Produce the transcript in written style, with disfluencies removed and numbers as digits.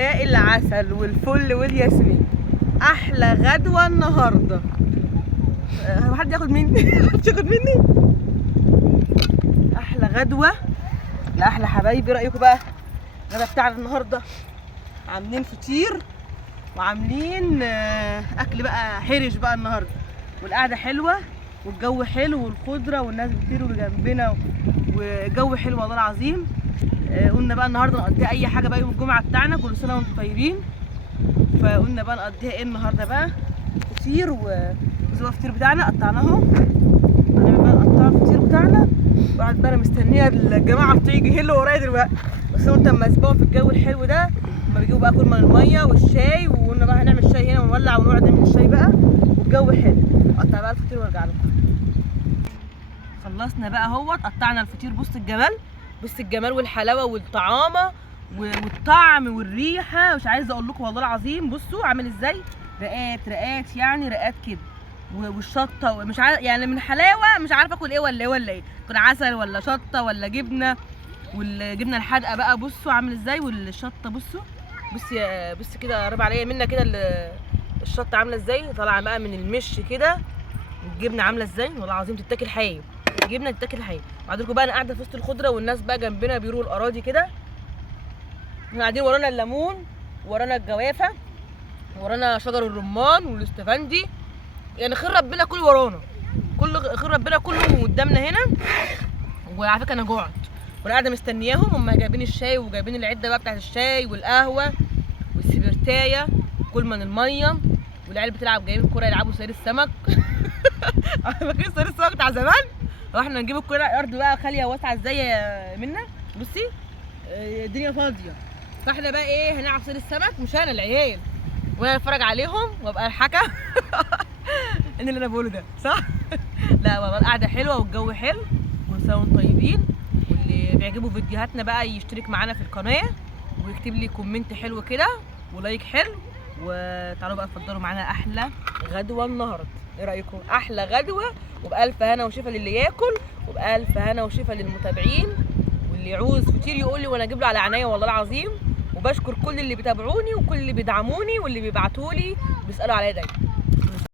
مساء العسل والفل والياسمين. احلى غدوه النهارده. حد ياخد مني؟ حد ياخد مني؟ احلى غدوه لاحلى حبايبي. رايكم بقى الغدا بتاعنا النهارده؟ عاملين فطير وعاملين اكل بقى حرش بقى النهارده، والقعده حلوه والجو حلو والخضره والناس بتطير جنبنا والجو حلو والله العظيم. قلنا بقى النهارده نقضيها اي حاجه بقى يوم الجمعه بتاعنا، كل سنه وانتم طيبين. فقلنا بقى نقضيها ايه النهارده بقى؟ فطير. وزي الفطير بتاعنا قطعناه اهو، هنعمل بقى نقطع الفطير بتاعنا. وقعد بقى انا مستنيه الجماعه تيجي هي اللي ورايا دلوقتي، بس انا قلت اما اسبقهم في الجو الحلو ده لما بيجيبوا بقى كل من الميه والشاي، وقلنا بقى هنعمل شاي هنا ونولع ونقعد نعمل الشاي بقى والجو حلو. اقطع بقى الفطير وارجع لكم. خلصنا بقى اهوت، قطعنا الفطير. بص الجمال، بص الجمال والحلاوه والطعامه والطعم والريحه، مش عايزه اقول لكم والله العظيم. بصوا عامل ازاي، رقات رقات يعني رقات كده، والشطه مش عارف يعني من حلاوه مش عارفه اكل ايه ولا ايه ولا ايه، يكون عسل ولا شطه ولا جبنه، والجبنه الحادقه بقى بصوا عامل ازاي، والشطه بصوا. بص كده قرب عليا منها كده الشطه عامله ازاي، طالعه بقى من المش كده، والجبنه عامله ازاي والله العظيم تتاكل حيه، الجبنه تتاكل حيه. بعد كده بقى انا قاعده في وسط الخضره والناس بقى جنبنا بيرووا الاراضي كده. احنا قاعدين ورانا الليمون، ورانا الجوافه، ورانا شجر الرمان والاستفندي، يعني خير ربنا كله ورانا، كل خير ربنا كله قدامنا هنا. وعلى فكره انا جوعت وانا قاعده مستنياهم، هم جايبين الشاي وجايبين العده بقى بتاعت الشاي والقهوه والسبرتايه كل من الميه، والعيال بتلعب جايبين الكوره يلعبوا سير السمك. فاكرين سير السمك بتاع زمان؟ واحنا نجيب الكوره الارض بقى خاليه واسعه ازاي منا. بصي الدنيا فاضيه، فاحنا بقى ايه هنلعب سير السمك، مش انا العيال، وانا اتفرج عليهم وابقى الحكا. ان اللي انا بقوله ده صح؟ لا والله القعده حلوه والجو حلو، كل سنه وانتم طيبين. واللي بيعجبوا فيديوهاتنا بقى يشترك معانا في القناه ويكتب لي كومنت حلو كده ولايك حلو. وتعالوا بقى اتفضلوا معانا احلى غدوه النهارده. ايه رايكم؟ احلى غدوه وبالف هنا وشفا للي ياكل، وبالف هنا وشفا للمتابعين. واللي يعوز فطير يقول لي وانا اجيب له على عينيا والله العظيم. وبشكر كل اللي بيتابعوني وكل اللي بيدعموني واللي بيبعتوا لي بيسالوا عليا دايما.